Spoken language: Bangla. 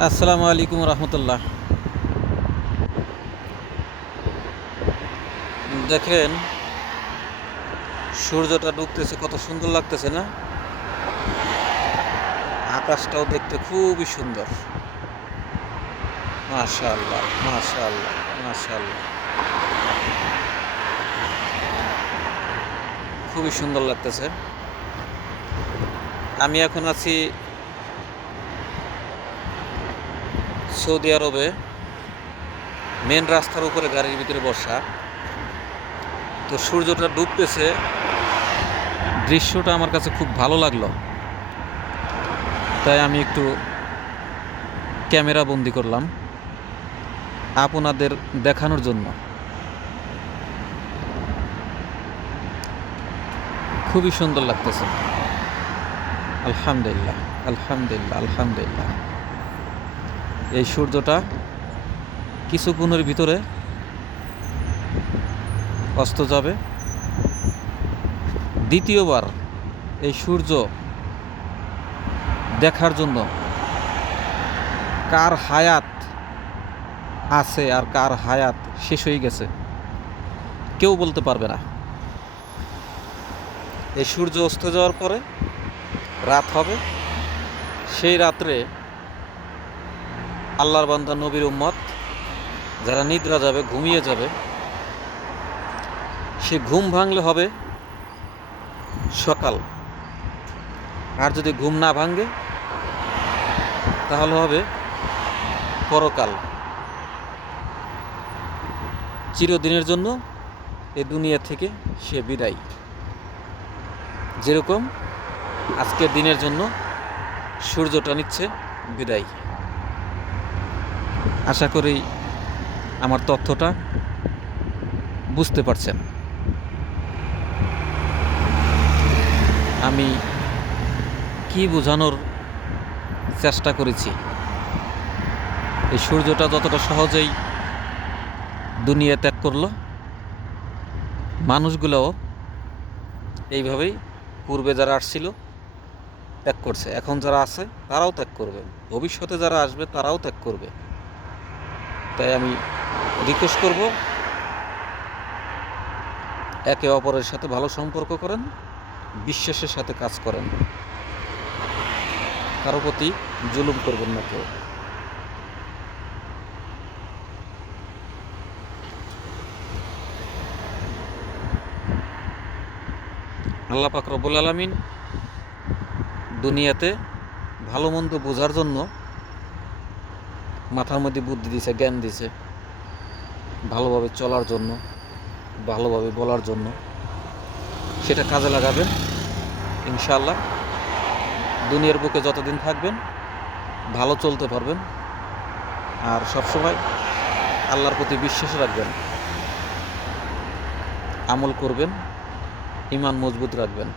আসসালামু আলাইকুম রহমতুল্লাহ। দেখেন সূর্যটা ডুবতেছে, কত সুন্দর লাগতেছে না? আকাশটাও দেখতে খুবই সুন্দর। মাশাআল্লাহ, মাশাআল্লাহ, মাশাআল্লাহ, খুবই সুন্দর লাগতেছে। আমি এখন আছি সৌদি আরবে, মেন রাস্তার উপরে গাড়ির ভিতরে বসা। তো সূর্যটা ডুবতেছে, দৃশ্যটা আমার কাছে খুব ভালো লাগলো, তাই আমি একটু ক্যামেরা বন্দি করলাম আপনাদের দেখানোর জন্য। খুবই সুন্দর লাগতেছে। আলহামদুলিল্লাহ, আলহামদুলিল্লাহ, আলহামদুলিল্লাহ। এই সূর্যটা কিছুক্ষণের ভিতরে অস্ত যাবে। দ্বিতীয়বার এই সূর্য দেখার জন্য কার হায়াত আছে আর কার হায়াত শেষ হয়ে গেছে কেউ বলতে পারবে না। এই সূর্য অস্ত যাওয়ার পরে রাত হবে, সেই রাত্রে আল্লাহর বান্দা নবীর উম্মত যারা নিদ্রা যাবে, ঘুমিয়ে যাবে, সে ঘুম ভাঙলে হবে সকাল। আর যদি ঘুম না ভাঙে তাহলে হবে পরকাল। চিরদিনের জন্য এই দুনিয়া থেকে সে বিদায়। যেরকম আজকের দিনের জন্য সূর্যটা নিচ্ছে বিদায়। আশা করি আমার তথ্যটা বুঝতে পারছেন। আমি কি বোঝানোর চেষ্টা করেছি? এই সূর্যটা যতটা সহজেই দুনিয়া ত্যাগ করলো, মানুষগুলোও এইভাবেই পূর্বে যারা আসছিল ত্যাগ করছে, এখন যারা আছে তারাও ত্যাগ করবে, ভবিষ্যতে যারা আসবে তারাও ত্যাগ করবে। তাই আমি রিকোয়েস্ট করব, একে অপরের সাথে ভালো সম্পর্ক করেন, বিশ্বাসের সাথে কাজ করেন, কারো প্রতি জুলুম করবেন না কেউ। আল্লাহ পাক রব্বুল আলামিন দুনিয়াতে ভালো মন্দ বোঝার জন্য মাথার মধ্যে বুদ্ধি দিছে, জ্ঞান দিছে, ভালোভাবে চলার জন্য, ভালোভাবে বলার জন্য। সেটা কাজে লাগাবেন, ইনশাআল্লাহ দুনিয়ার বুকে যতদিন থাকবেন ভালো চলতে পারবেন। আর সবসময় আল্লাহর প্রতি বিশ্বাস রাখবেন, আমল করবেন, ঈমান মজবুত রাখবেন।